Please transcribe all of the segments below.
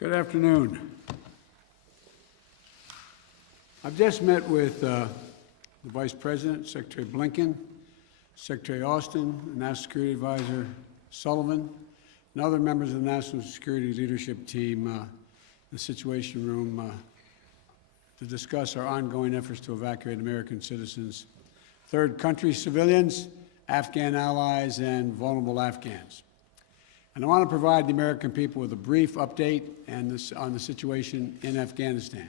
Good afternoon. I've just met with the Vice President, Secretary Blinken, Secretary Austin, the National Security Advisor Sullivan, and other members of the National Security Leadership Team, the Situation Room, to discuss our ongoing efforts to evacuate American citizens, third country civilians, Afghan allies, and vulnerable Afghans. And I want to provide the American people with a brief update on the situation in Afghanistan.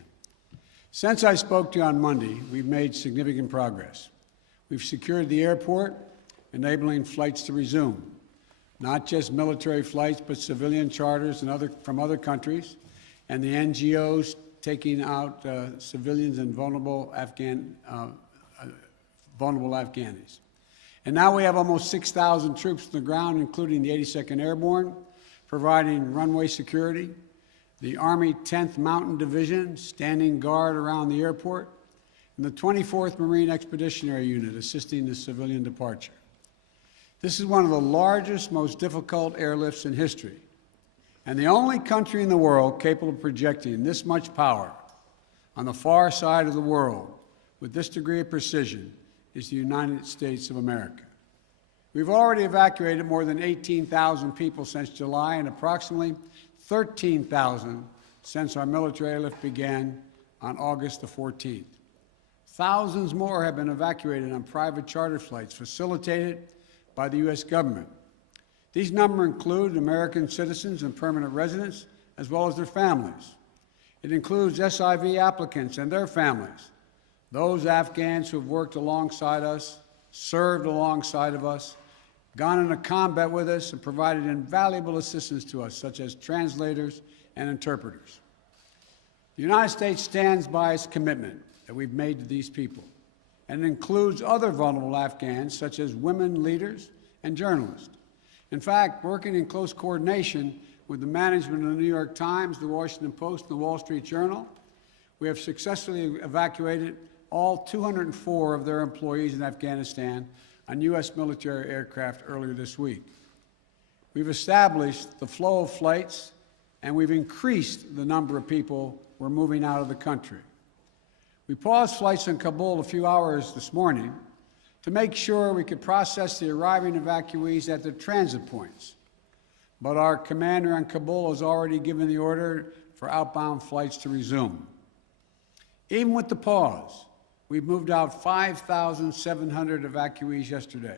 Since I spoke to you on Monday, we've made significant progress. We've secured the airport, enabling flights to resume, not just military flights, but civilian charters from other countries, and the NGOs taking out civilians and vulnerable Afghanis. And now we have almost 6,000 troops on the ground, including the 82nd Airborne, providing runway security, the Army 10th Mountain Division standing guard around the airport, and the 24th Marine Expeditionary Unit assisting the civilian departure. This is one of the largest, most difficult airlifts in history, and the only country in the world capable of projecting this much power on the far side of the world with this degree of precision is the United States of America. We've already evacuated more than 18,000 people since July and approximately 13,000 since our military airlift began on August the 14th. Thousands more have been evacuated on private charter flights facilitated by the U.S. government. These numbers include American citizens and permanent residents, as well as their families. It includes SIV applicants and their families, those Afghans who have worked alongside us, served alongside of us, gone into combat with us, and provided invaluable assistance to us, such as translators and interpreters. The United States stands by its commitment that we've made to these people, and it includes other vulnerable Afghans, such as women leaders and journalists. In fact, working in close coordination with the management of the New York Times, the Washington Post, and the Wall Street Journal, we have successfully evacuated all 204 of their employees in Afghanistan on U.S. military aircraft earlier this week. We've established the flow of flights, and we've increased the number of people we're moving out of the country. We paused flights in Kabul a few hours this morning to make sure we could process the arriving evacuees at their transit points. But our commander in Kabul has already given the order for outbound flights to resume. Even with the pause, we've moved out 5,700 evacuees yesterday,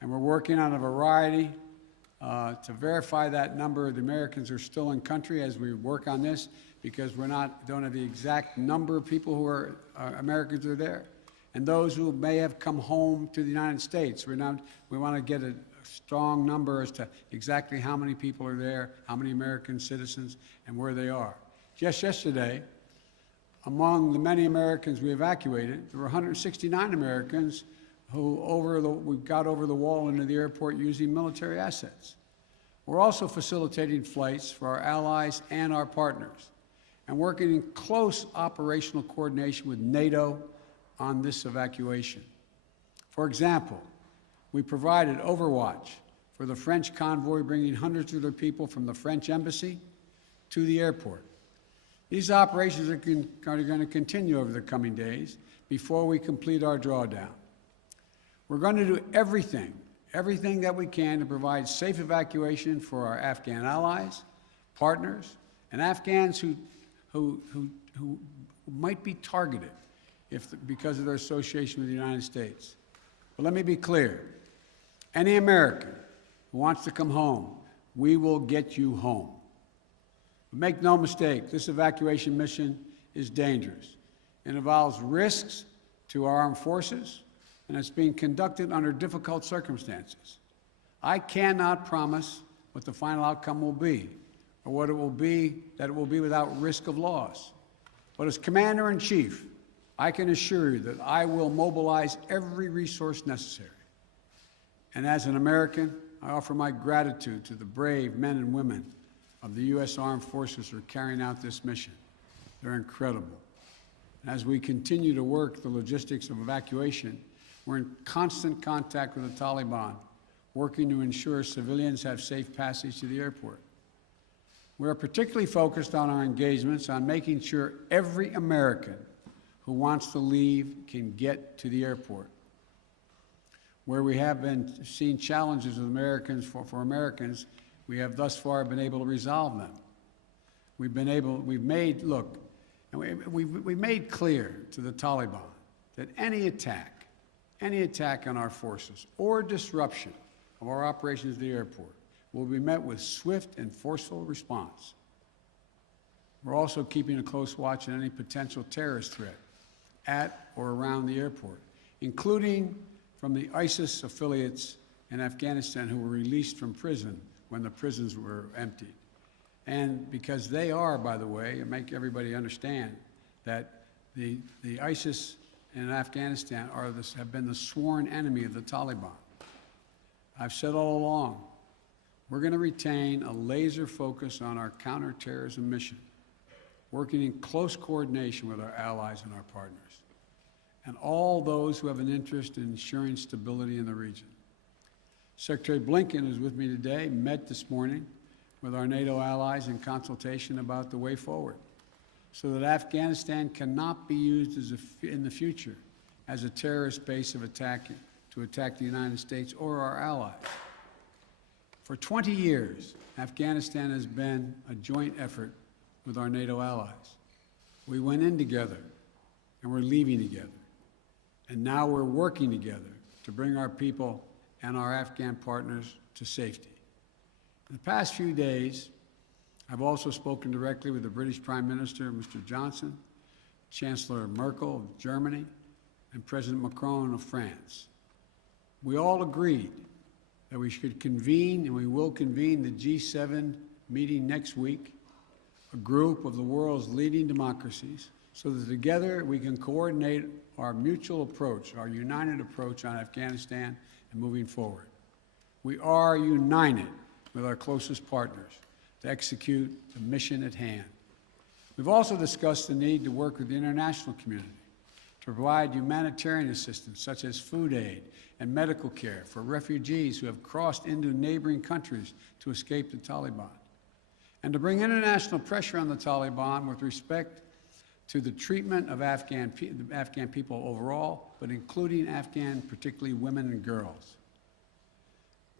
and we're working on a variety to verify that number of the Americans who are still in country as we work on this, because don't have the exact number of people who are Americans who are there, and those who may have come home to the United States. We want to get a strong number as to exactly how many people are there, how many American citizens, and where they are. Just yesterday, among the many Americans we evacuated, there were 169 Americans who we got over the wall into the airport using military assets. We're also facilitating flights for our allies and our partners, and working in close operational coordination with NATO on this evacuation. For example, we provided overwatch for the French convoy bringing hundreds of their people from the French embassy to the airport. These operations are going to continue over the coming days before we complete our drawdown. We're going to do everything that we can to provide safe evacuation for our Afghan allies, partners, and Afghans who might be targeted because of their association with the United States. But let me be clear. Any American who wants to come home, we will get you home. But make no mistake, this evacuation mission is dangerous. It involves risks to our armed forces, and it's being conducted under difficult circumstances. I cannot promise what the final outcome will be, or what it will be, that it will be without risk of loss. But as Commander-in-Chief, I can assure you that I will mobilize every resource necessary. And as an American, I offer my gratitude to the brave men and women of the U.S. Armed Forces who are carrying out this mission. They're incredible. As we continue to work the logistics of evacuation, we're in constant contact with the Taliban, working to ensure civilians have safe passage to the airport. We are particularly focused on our engagements on making sure every American who wants to leave can get to the airport. Where we have been seeing challenges with Americans, for Americans, we have thus far been able to resolve them. We've made clear to the Taliban that any attack on our forces or disruption of our operations at the airport will be met with swift and forceful response. We're also keeping a close watch on any potential terrorist threat at or around the airport, including from the ISIS affiliates in Afghanistan who were released from prison when the prisons were emptied. And because they are, by the way, and make everybody understand that the ISIS in Afghanistan have been the sworn enemy of the Taliban. I've said all along, we're going to retain a laser focus on our counterterrorism mission, working in close coordination with our allies and our partners, and all those who have an interest in ensuring stability in the region. Secretary Blinken, who's with me today, met this morning with our NATO allies in consultation about the way forward, so that Afghanistan cannot be used in the future as a terrorist base to attack the United States or our allies. For 20 years, Afghanistan has been a joint effort with our NATO allies. We went in together, and we're leaving together. And now we're working together to bring our people and our Afghan partners to safety. In the past few days, I've also spoken directly with the British Prime Minister, Mr. Johnson, Chancellor Merkel of Germany, and President Macron of France. We all agreed that we should convene, and we will convene, the G7 meeting next week, a group of the world's leading democracies, so that together we can coordinate our mutual approach, our united approach on Afghanistan and moving forward. We are united with our closest partners to execute the mission at hand. We've also discussed the need to work with the international community to provide humanitarian assistance, such as food aid and medical care for refugees who have crossed into neighboring countries to escape the Taliban, and to bring international pressure on the Taliban with respect to the treatment of Afghan people overall, but including Afghan, particularly women and girls.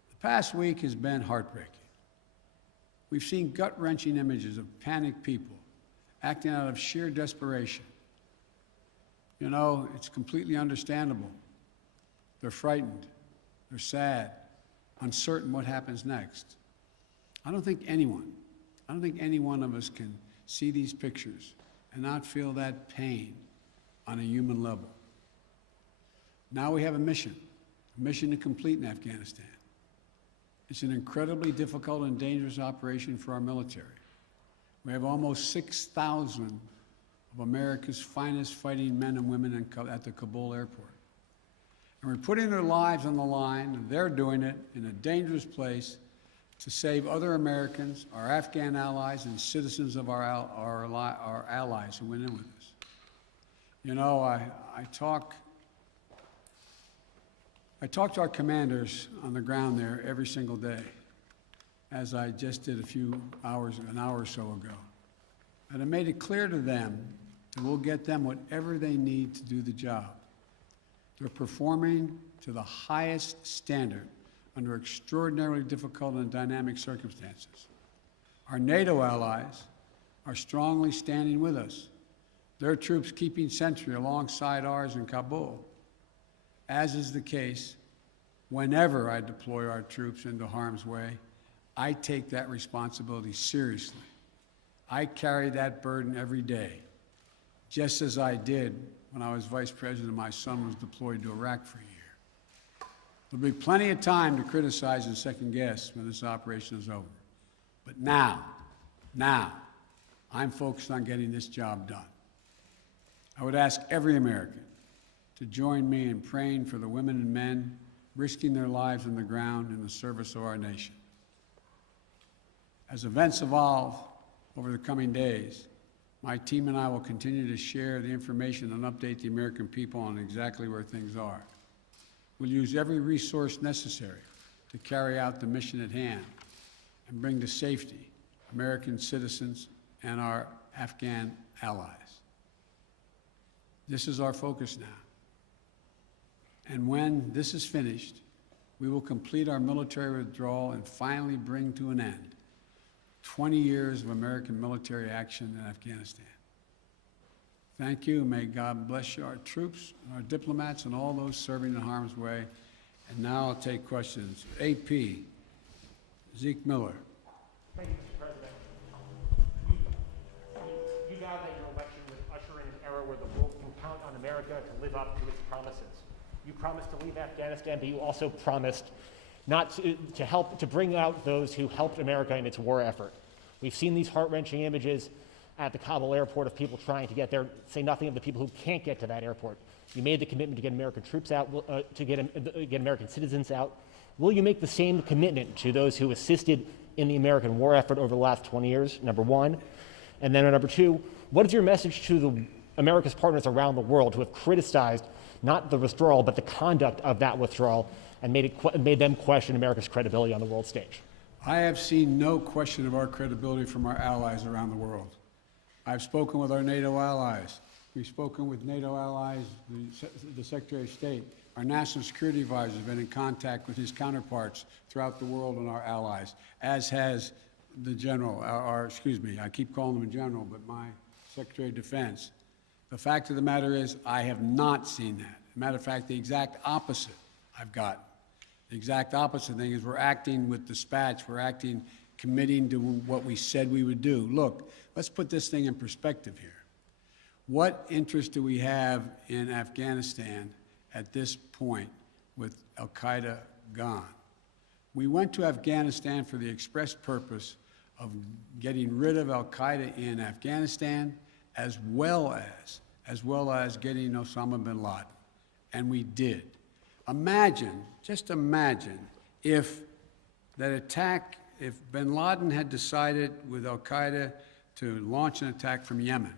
The past week has been heartbreaking. We've seen gut-wrenching images of panicked people acting out of sheer desperation. You know, it's completely understandable. They're frightened, they're sad, uncertain what happens next. I don't think any one of us can see these pictures and not feel that pain on a human level. Now we have a mission to complete in Afghanistan. It's an incredibly difficult and dangerous operation for our military. We have almost 6,000 of America's finest fighting men and women at the Kabul airport. And we're putting their lives on the line, and they're doing it in a dangerous place to save other Americans, our Afghan allies, and citizens of our allies who went in with us. You know, I talk to our commanders on the ground there every single day, as I just did an hour or so ago. And I made it clear to them that we'll get them whatever they need to do the job. They're performing to the highest standard under extraordinarily difficult and dynamic circumstances. Our NATO allies are strongly standing with us, their troops keeping sentry alongside ours in Kabul, as is the case whenever I deploy our troops into harm's way. I take that responsibility seriously. I carry that burden every day, just as I did when I was vice president and my son was deployed to Iraq for a year. There'll be plenty of time to criticize and second guess when this operation is over. But now, I'm focused on getting this job done. I would ask every American to join me in praying for the women and men risking their lives on the ground in the service of our nation. As events evolve over the coming days, my team and I will continue to share the information and update the American people on exactly where things are. We'll use every resource necessary to carry out the mission at hand and bring to safety American citizens and our Afghan allies. This is our focus now. And when this is finished, we will complete our military withdrawal and finally bring to an end 20 years of American military action in Afghanistan. Thank you. May God bless you, our troops, our diplomats, and all those serving in harm's way. And now I'll take questions. AP, Zeke Miller. Thank you, Mr. President. You vowed that your election would usher in an era where the world can count on America to live up to its promises. You promised to leave Afghanistan, but you also promised not to help to bring out those who helped America in its war effort. We've seen these heart-wrenching images at the Kabul airport of people trying to get there, say nothing of the people who can't get to that airport. You made the commitment to get American troops out, to get American citizens out. Will you make the same commitment to those who assisted in the American war effort over the last 20 years, number one? And then number two, what is your message to America's partners around the world who have criticized not the withdrawal, but the conduct of that withdrawal and made them question America's credibility on the world stage? I have seen no question of our credibility from our allies around the world. I've spoken with our NATO allies. We've spoken with NATO allies, the Secretary of State. Our National Security Advisor has been in contact with his counterparts throughout the world and our allies, as has the General, I keep calling him a General, but my Secretary of Defense. The fact of the matter is, I have not seen that. As a matter of fact, the exact opposite I've gotten. The exact opposite thing is we're acting with dispatch, we're acting committing to what we said we would do. Look, let's put this thing in perspective here. What interest do we have in Afghanistan at this point with al-Qaeda gone? We went to Afghanistan for the express purpose of getting rid of al-Qaeda in Afghanistan, as well as getting Osama bin Laden, and we did. Imagine, just imagine, if that attack, if bin Laden had decided with al-Qaeda to launch an attack from Yemen,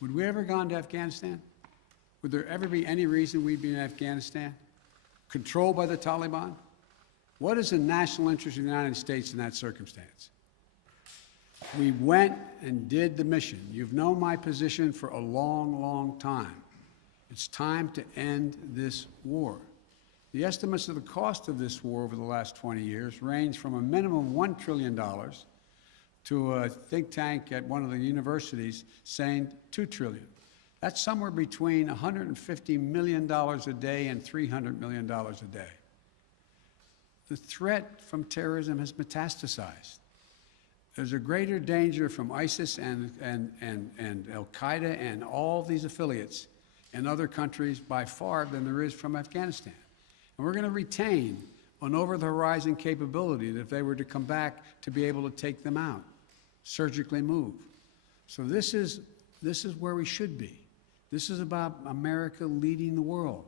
would we ever gone to Afghanistan? Would there ever be any reason we'd be in Afghanistan? Controlled by the Taliban? What is the national interest of the United States in that circumstance? We went and did the mission. You've known my position for a long, long time. It's time to end this war. The estimates of the cost of this war over the last 20 years range from a minimum $1 trillion to a think tank at one of the universities saying $2 trillion. That's somewhere between $150 million a day and $300 million a day. The threat from terrorism has metastasized. There's a greater danger from ISIS and al-Qaeda and all these affiliates in other countries by far than there is from Afghanistan. And we're going to retain an over-the-horizon capability that if they were to come back to be able to take them out, surgically move. So this is where we should be. This is about America leading the world,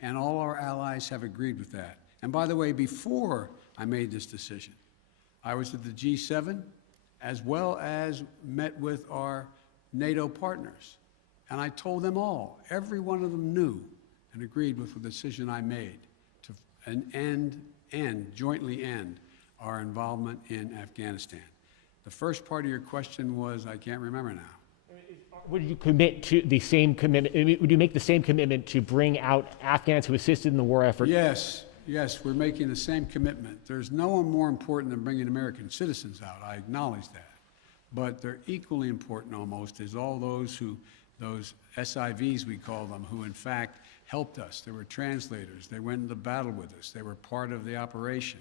and all our allies have agreed with that. And by the way, before I made this decision, I was at the G7, as well as met with our NATO partners. And I told them all, every one of them knew and agreed with the decision I made to jointly end our involvement in Afghanistan. The first part of your question was, I can't remember now. Would you commit to the same commitment? Would you make the same commitment to bring out Afghans who assisted in the war effort? Yes, we're making the same commitment. There's no one more important than bringing American citizens out. I acknowledge that. But they're equally important almost as all those SIVs we call them, who in fact helped us. They were translators. They went into battle with us. They were part of the operation.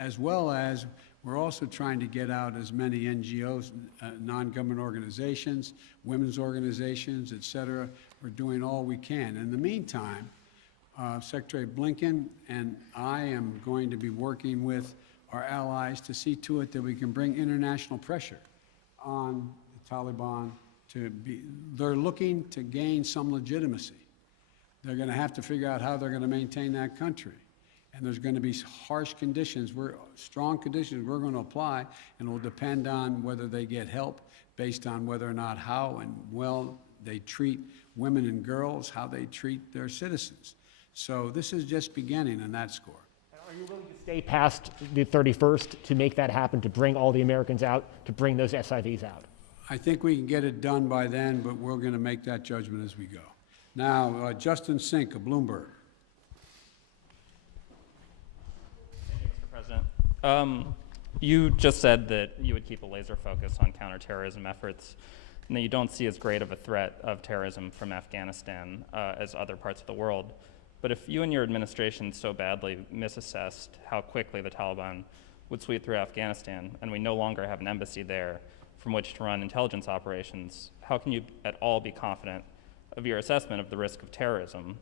As well as we're also trying to get out as many NGOs, non-government organizations, women's organizations, et cetera. We're doing all we can. In the meantime, Secretary Blinken and I am going to be working with our allies to see to it that we can bring international pressure on the Taliban they're looking to gain some legitimacy. They're going to have to figure out how they're going to maintain that country. And there's going to be harsh conditions, strong conditions we're going to apply, and it will depend on whether they get help based on whether or not how and well they treat women and girls, how they treat their citizens. So this is just beginning on that score. Are you willing to stay past the 31st to make that happen, to bring all the Americans out, to bring those SIVs out? I think we can get it done by then, but we're going to make that judgment as we go. Now, Justin Sink of Bloomberg. Thank you, Mr. President. You just said that you would keep a laser focus on counterterrorism efforts and that you don't see as great of a threat of terrorism from Afghanistan as other parts of the world. But if you and your administration so badly misassessed how quickly the Taliban would sweep through Afghanistan, and we no longer have an embassy there from which to run intelligence operations, how can you at all be confident of your assessment of the risk of terrorism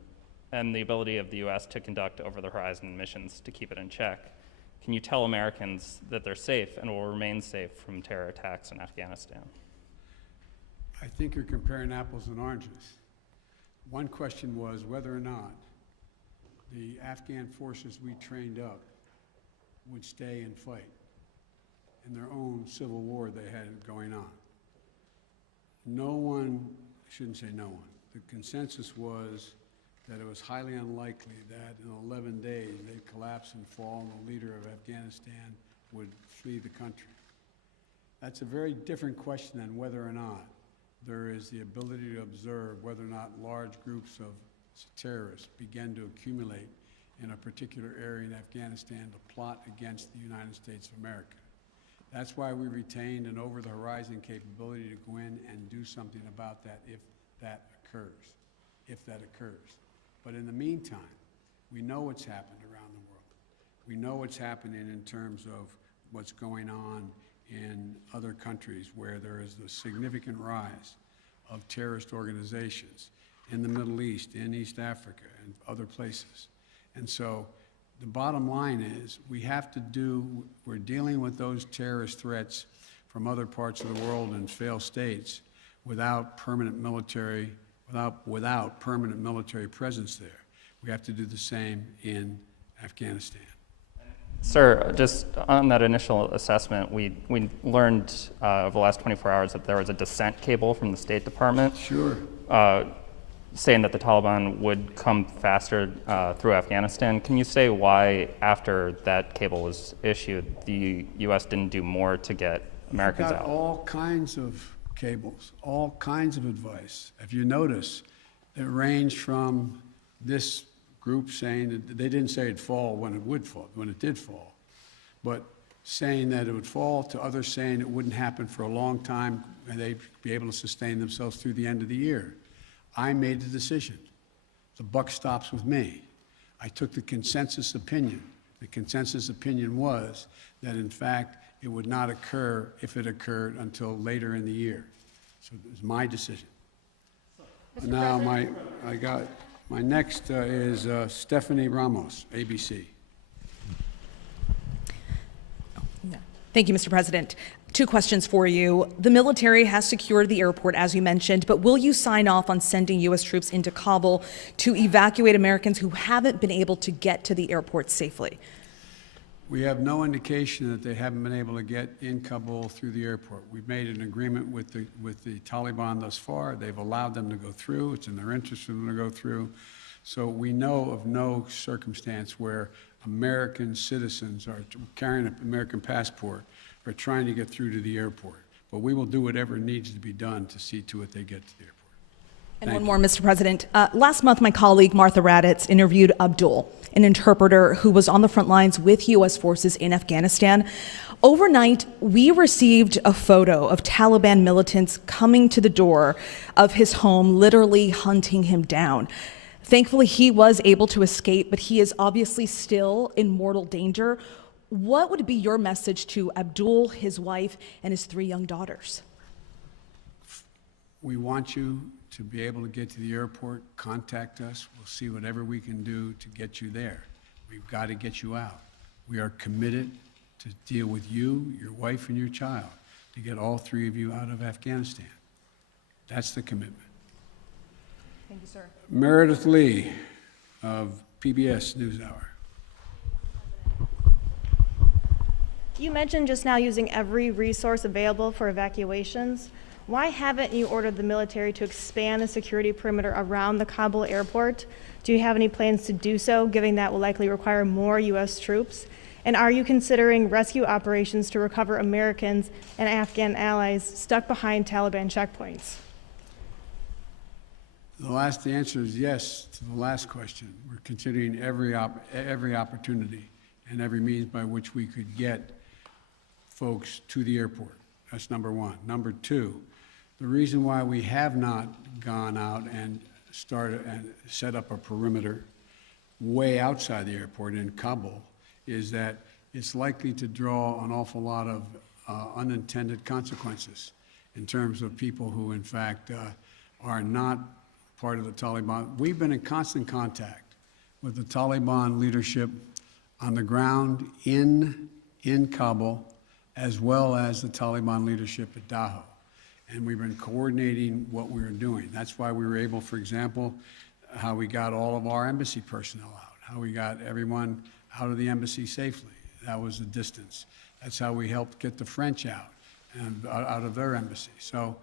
and the ability of the U.S. to conduct over-the-horizon missions to keep it in check? Can you tell Americans that they're safe and will remain safe from terror attacks in Afghanistan? I think you're comparing apples and oranges. One question was whether or not the Afghan forces we trained up would stay and fight in their own civil war they had going on. No one, I shouldn't say no one, the consensus was that it was highly unlikely that in 11 days they'd collapse and fall and the leader of Afghanistan would flee the country. That's a very different question than whether or not there is the ability to observe whether or not large groups of terrorists begin to accumulate in a particular area in Afghanistan to plot against the United States of America. That's why we retained an over-the-horizon capability to go in and do something about that if that occurs, But in the meantime, we know what's happened around the world. We know what's happening in terms of what's going on in other countries where there is a significant rise of terrorist organizations in the Middle East, in East Africa, and other places. And so the bottom line is we're dealing with those terrorist threats from other parts of the world and failed states without permanent military presence there. We have to do the same in Afghanistan. Sir, just on that initial assessment, we learned over the last 24 hours that there was a dissent cable from the State Department. Sure. Saying that the Taliban would come faster through Afghanistan. Can you say why, after that cable was issued, the U.S. didn't do more to get Americans out? All kinds of cables, all kinds of advice. If you notice, it ranged from this group saying that they didn't say it'd fall when it would fall, when it did fall, but saying that it would fall, to others saying it wouldn't happen for a long time and they'd be able to sustain themselves through the end of the year. I made the decision. The buck stops with me. I took the consensus opinion. The consensus opinion was that, in fact, it would not occur, if it occurred, until later in the year. So it was my decision. Now, my next is Stephanie Ramos, ABC. Thank you, Mr. President. Two questions for you. The military has secured the airport, as you mentioned, but will you sign off on sending U.S. troops into Kabul to evacuate Americans who haven't been able to get to the airport safely? We have no indication that they haven't been able to get in Kabul through the airport. We've made an agreement with the Taliban thus far. They've allowed them to go through. It's in their interest for them to go through. So we know of no circumstance where American citizens are carrying an American passport are trying to get through to the airport. But we will do whatever needs to be done to see to it they get to the airport. And one more, Mr. President. Last month, my colleague Martha Raddatz interviewed Abdul, an interpreter who was on the front lines with U.S. forces in Afghanistan. Overnight, we received a photo of Taliban militants coming to the door of his home, literally hunting him down. Thankfully, he was able to escape, but he is obviously still in mortal danger. What would be your message to Abdul, his wife, and his 3 young daughters? We want you to be able to get to the airport. Contact us. We'll see whatever we can do to get you there. We've got to get you out. We are committed to deal with you, your wife, and your child, to get all 3 of you out of Afghanistan. That's the commitment. Thank you, sir. Meredith Lee of PBS NewsHour. You mentioned just now using every resource available for evacuations. why haven't you ordered the military to expand the security perimeter around the Kabul airport? Do you have any plans to do so, given that will likely require more U.S. troops? And are you considering rescue operations to recover Americans and Afghan allies stuck behind Taliban checkpoints? The answer is yes to the last question. We're considering every opportunity and every means by which we could get folks to the airport. That's number one. Number two, the reason why we have not gone out and started and set up a perimeter way outside the airport in Kabul is that it's likely to draw an awful lot of unintended consequences in terms of people who, in fact, are not part of the Taliban. We've been in constant contact with the Taliban leadership on the ground in Kabul, as well as the Taliban leadership at Dahou. And we've been coordinating what we were doing. That's why we were able, for example, how we got all of our embassy personnel out, how we got everyone out of the embassy safely. That was the distance. That's how we helped get the French out and out of their embassy. So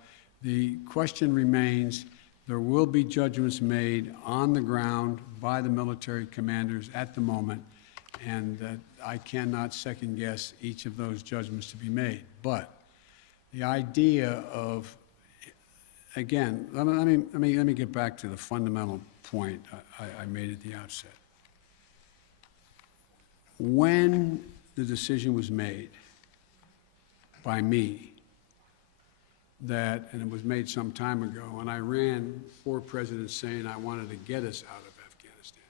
the question remains, there will be judgments made on the ground by the military commanders at the moment, and I cannot second guess each of those judgments to be made. But the idea of, again, let me get back to the fundamental point I made at the outset. When the decision was made by me that, and it was made some time ago, and I ran 4 presidents saying I wanted to get us out of Afghanistan.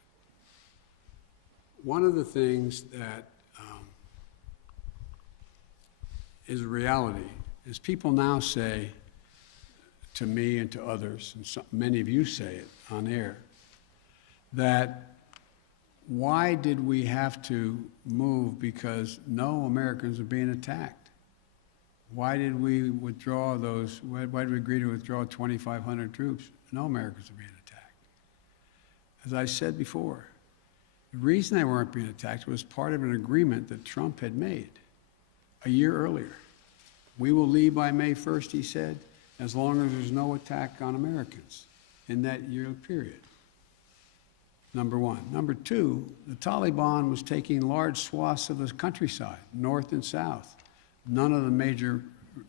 One of the things that is a reality is people now say to me and to others, and many of you say it on air, that why did we have to move because no Americans are being attacked? Why did we withdraw those, why did we agree to withdraw 2,500 troops? No Americans are being attacked. As I said before, the reason they weren't being attacked was part of an agreement that Trump had made a year earlier. We will leave by May 1st, he said, as long as there's no attack on Americans in that year period. Number one. Number two, the Taliban was taking large swaths of the countryside, north and south. None of the major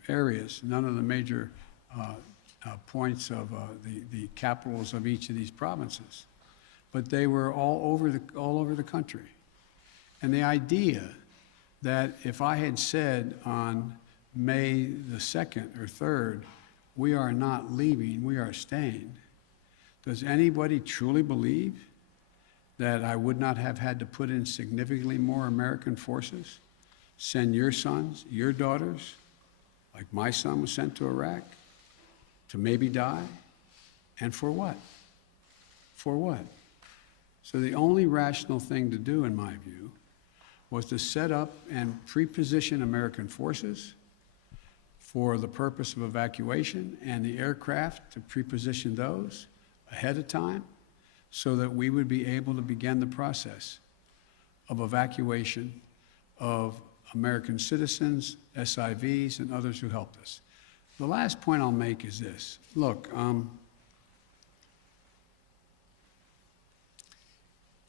areas, none of the major points of the capitals of each of these provinces. But they were all over the country. And the idea that if I had said on May the 2nd or 3rd, we are not leaving, we are staying, does anybody truly believe that I would not have had to put in significantly more American forces, send your sons, your daughters, like my son was sent to Iraq, to maybe die? And for what? For what? So the only rational thing to do, in my view, was to set up and pre-position American forces for the purpose of evacuation, and the aircraft to pre-position those ahead of time so that we would be able to begin the process of evacuation of American citizens, SIVs, and others who helped us. The last point I'll make is this. Look,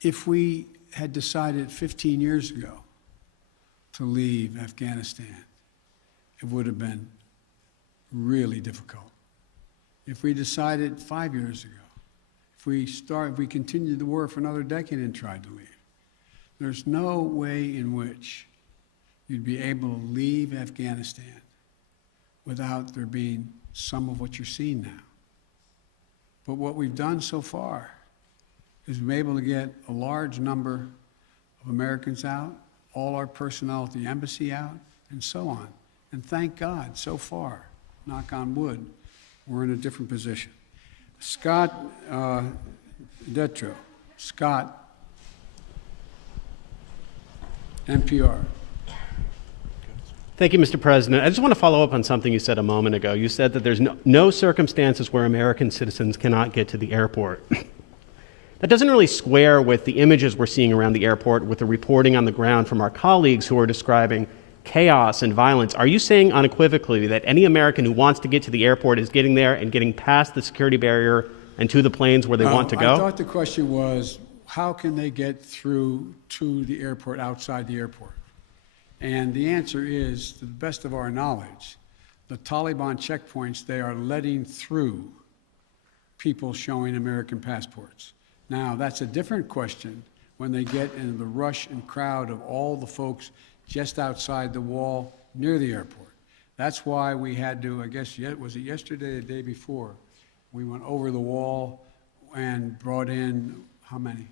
if we had decided 15 years ago to leave Afghanistan, it would have been really difficult. If we decided 5 years ago, if we continued the war for another decade and tried to leave, there's no way in which you'd be able to leave Afghanistan without there being some of what you're seeing now. But what we've done so far is we've been able to get a large number of Americans out, all our personnel at the embassy out, and so on. And thank God, so far, knock on wood, we're in a different position. Scott Detrow. Scott, NPR. Thank you, Mr. President. I just want to follow up on something you said a moment ago. You said that there's no circumstances where American citizens cannot get to the airport. That doesn't really square with the images we're seeing around the airport, with the reporting on the ground from our colleagues who are describing chaos and violence. Are you saying unequivocally that any American who wants to get to the airport is getting there and getting past the security barrier and to the planes where they want to go? I thought the question was, how can they get through to the airport outside the airport? And the answer is, to the best of our knowledge, the Taliban checkpoints, they are letting through people showing American passports. Now, that's a different question when they get into the rush and crowd of all the folks just outside the wall near the airport. That's why we had to, I guess, was it yesterday or the day before, we went over the wall and brought in, how many?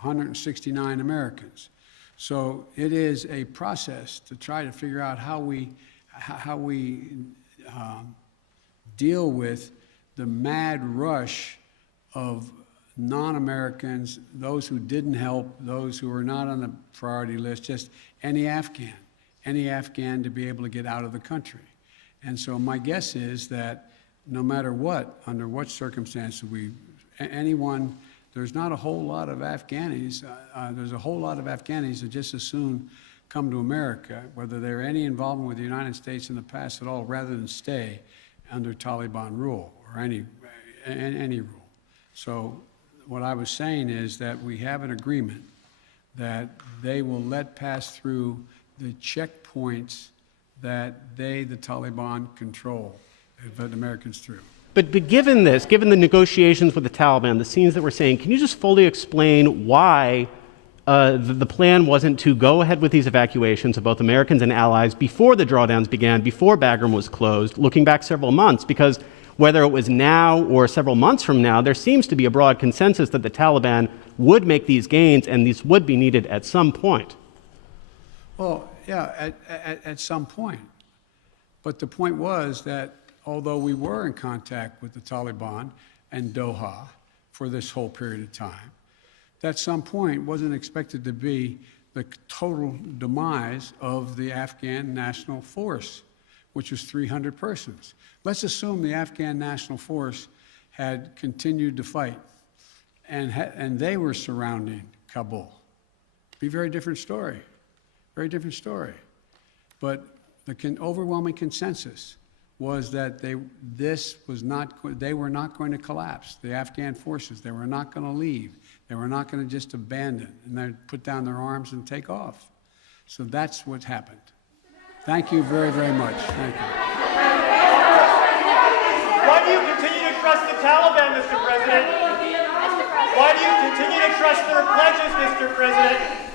169 Americans. So it is a process to try to figure out how we deal with the mad rush of non-Americans, those who didn't help, those who were not on the priority list, just any Afghan to be able to get out of the country. And so my guess is that no matter what, under what circumstances there's not a whole lot of Afghanis, there's a whole lot of Afghanis that just as soon come to America, whether they're any involvement with the United States in the past at all, rather than stay under Taliban rule or any rule. So what I was saying is that we have an agreement that they will let pass through the checkpoints that the Taliban control, let Americans through. But given this, given the negotiations with the Taliban, the scenes that we're seeing, can you just fully explain why the plan wasn't to go ahead with these evacuations of both Americans and allies before the drawdowns began, before Bagram was closed, looking back several months? Because whether it was now or several months from now, there seems to be a broad consensus that the Taliban would make these gains and these would be needed at some point. Well, yeah, at some point. But the point was that although we were in contact with the Taliban and Doha for this whole period of time, at some point wasn't expected to be the total demise of the Afghan National Force, which was 300 persons. Let's assume the Afghan National Force had continued to fight and they were surrounding Kabul. Be a very different story, very different story. But the overwhelming consensus was that they were not going to collapse. The Afghan forces, they were not going to leave. They were not going to just abandon and then put down their arms and take off. So that's what happened. Thank you very, very much. Thank you. Why do you continue to trust the Taliban, Mr. President? Why do you continue to trust their pledges, Mr. President?